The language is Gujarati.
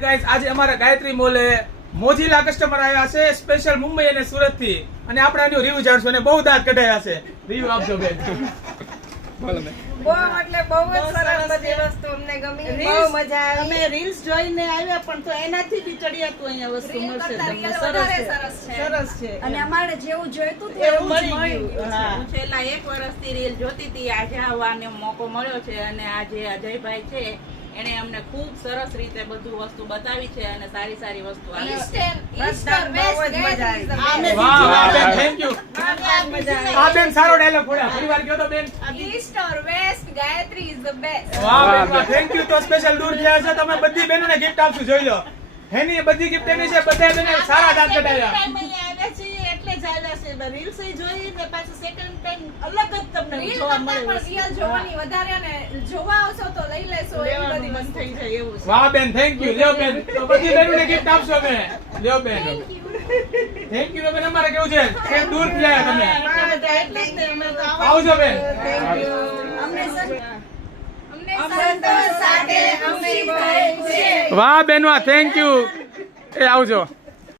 ગાઈસ આજે અમારા ગાયત્રી મોલે મોજીલા કસ્ટમર આવ્યા છે સ્પેશિયલ મુંબઈ અને સુરત થી અને આપણે આનો રિવ્યુ જાણશું અને બહુ દાંત કઢાયા છે રિવ્યુ આપજો બેન બોલો બેન બહુ એટલે બહુ જ સરસ બધી વસ્તુ અમને ગમી બહુ મજા આવી અમે રીલ્સ જોઈને આવ્યા પણ તો એનાથી બી ચડિયાતું અહીંયા વસ્તુ મળશે તમને સરસ છે અને અમારે જેવું જોઈતું હતું એવું એવું જ મળી મળ્યું. ગયું હા હું છેલ્લા 1 વર્ષથી રીલ જોતી હતી. આજે આવવાનો મોકો મળ્યો છે અને આજે અજયભાઈ છે એને અમને ખૂબ સરસ રીતે બધું વસ્તુ બતાવી છે અને સારી સારી વસ્તુ આવી છે. East or West, આમે વાહ વાહ બેન થેન્ક યુ મજા આ બેન સારો ડાયલોગ બોલ્યા ફરીવાર કહો તો બેન East or West, Gayatri is the best. વાહ બેન વાહ થેન્ક યુ તો સ્પેશિયલ દૂર થયા છે તમે બધી બહેનોને ગિફ્ટ આપશું જોઈ લો એની બધી ગિફ્ટ એની છે બધા બેને સારા દાંત કઢાયા ટાઈમ અહીંયા આવ્યા છીએ એટલે જ આવ્યા છે રીલ્સ જોઈ ને પાછું સેકન્ડ ટાઈમ અલગ જ તમને Reel જોવા કરતાં મળે પણ real જોવાની વધારે અને જોવા આવશો તો લઈ લેશો એવી લેવાનું બધી મન વસ્તુ. થઈ જાય એવું છે વાહ બેન થેન્ક યુ લ્યો બેન તો બધી બહેનોને ગિફ્ટ આપશો અમે લ્યો બેન થેન્ક યુ બેન અમારે કેવું છે કે દૂર થયા તમે એટલે જ ને અમે તો આવજો બેન અમને સંતોષ સાથે અમે ગઈ છે. વાહ બેન વાહ થેન્ક યુ એ આવજો